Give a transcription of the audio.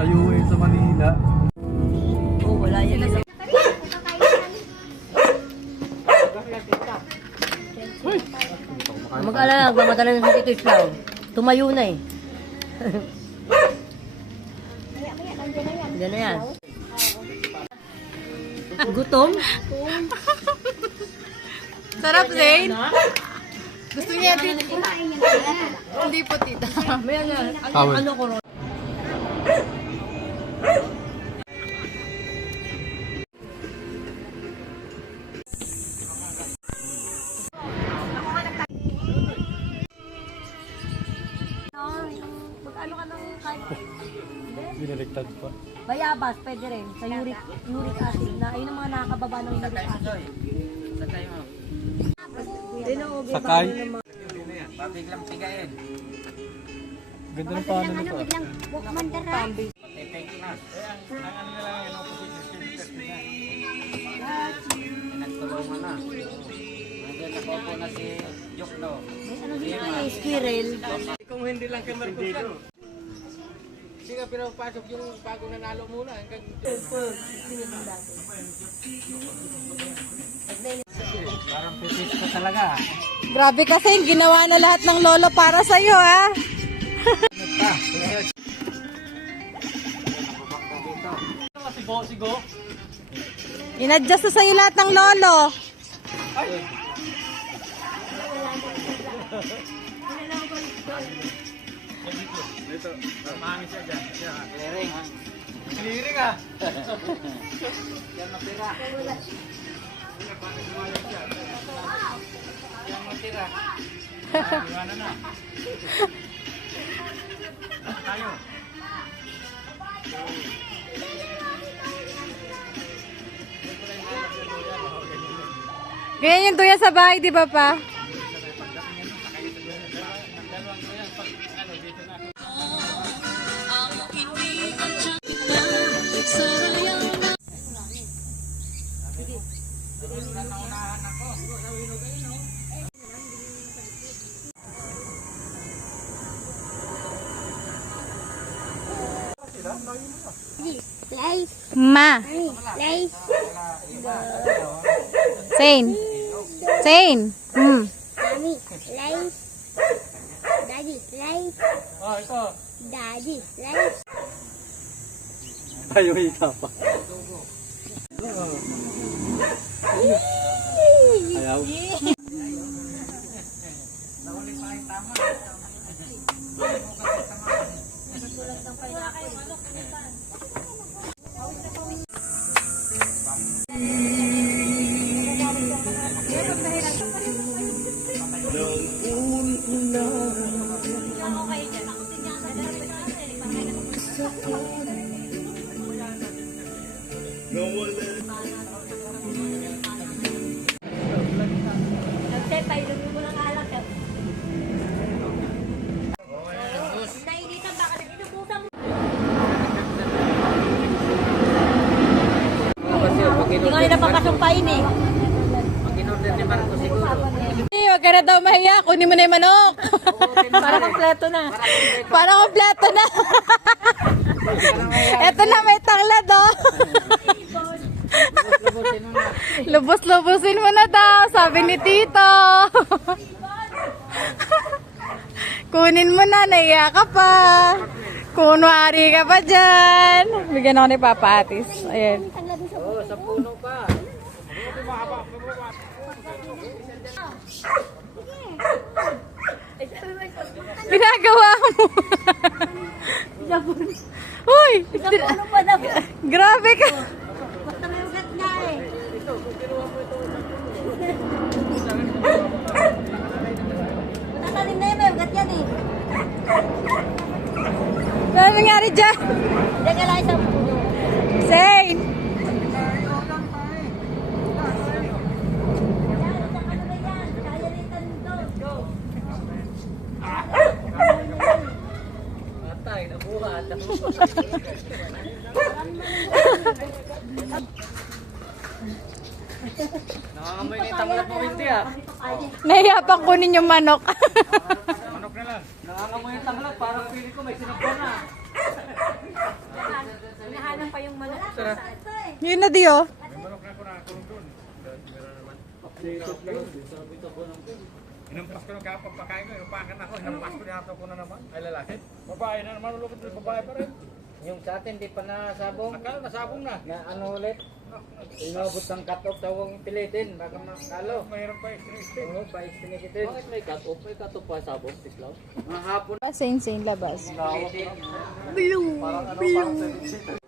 Tayo eh sa Manila. Oh, wala yan. Mag-alala, magmamadala na si Tito Islaw. Tumayo na eh. Yan na yan. Gutom? Sarap, Zane. Gusto niya din. Hindi po, tita. Ano, ano, ano ko ron? Mag-ano ka ng kahit Binaligtad pa. bayabas, pwede rin. Sa uric, uric acid na, ayun ang mga nakakababa ng uric acid. Sakay. baka yun ang mga- Biglang pigain. Ganda ng paano nito. ah. Tambi. Epek na. Ang ano na lang yung opposition center nila. Nagtulungan na. Nandun nakaupo na si Jokno. Ano eh, squirrel. Kung hindi lang kay Marcos. Kasi nga pinapasok yung bagong nanalo muna. Hanggang Parang pitis ko talaga. Grabe kasi, ginawa na lahat ng lolo para sa'yo, ah. Inadjust na sa'yo lahat ng lolo. Clearing. Clearing ah. Yan matira. Yan matira. Iwanan na. Tayo. Ganyan yung tuya sa bahay, di ba pa? Ma. Sane. Sane. Hmm. Daddy, life. Oh, ito. Daddy, life. Tayo hita pa. Ayaw. Nagtepay, baka inubusan mo. Hindi nga nila papasumpain eh. Pag in-order ni Marcos siguro. Eh, Huwag ka na daw mahiya. Kunin mo na yung manok. Para kompleto na. Para kompleto na. Eto na, may tanglad, oh. Lubusin mo na. Daw, sabi ni Tito. Kunin mo na, naiya ka pa. Kunwari ka pa dyan. Bigyan ako ni Papa Atis. Ayan. Oo, sa puno pa. Ginagawa mo. Uy! Ano? Grabe ka. Basta may ugat nga eh. Matatanim na yun, may ugat yan eh. Ano nangyari dyan? Hindi ka lang isang puno. Zane! Yan, sa ano na yan? Kaya rin tanong doon. Patay, nabuhat. Nangangamoy na yung tanglat mo, hindi ah. Nahiya pang kunin yung manok. Manok na lang. Nangangamoy yung tanglat, parang pili ko may sinakyan na. tara. Yun na di oh. Inampas ko ng kapag pagkain ko, inupakan ako, inampas ko niya ko na naman. Ay lalaki. Babae na naman, ulupit ng babae pa rin. Yung sa atin, di pa nasabong. Akala nasabong na. Na ano ulit? Inabot ng cut-off tawang pilitin. Baka makalo. Mahirap pa i-string. Oo, pa istinikitin. Bakit may cut-off? May cut-off pa sabong, tislaw? Mga hapon. Same labas. Blue. Blue.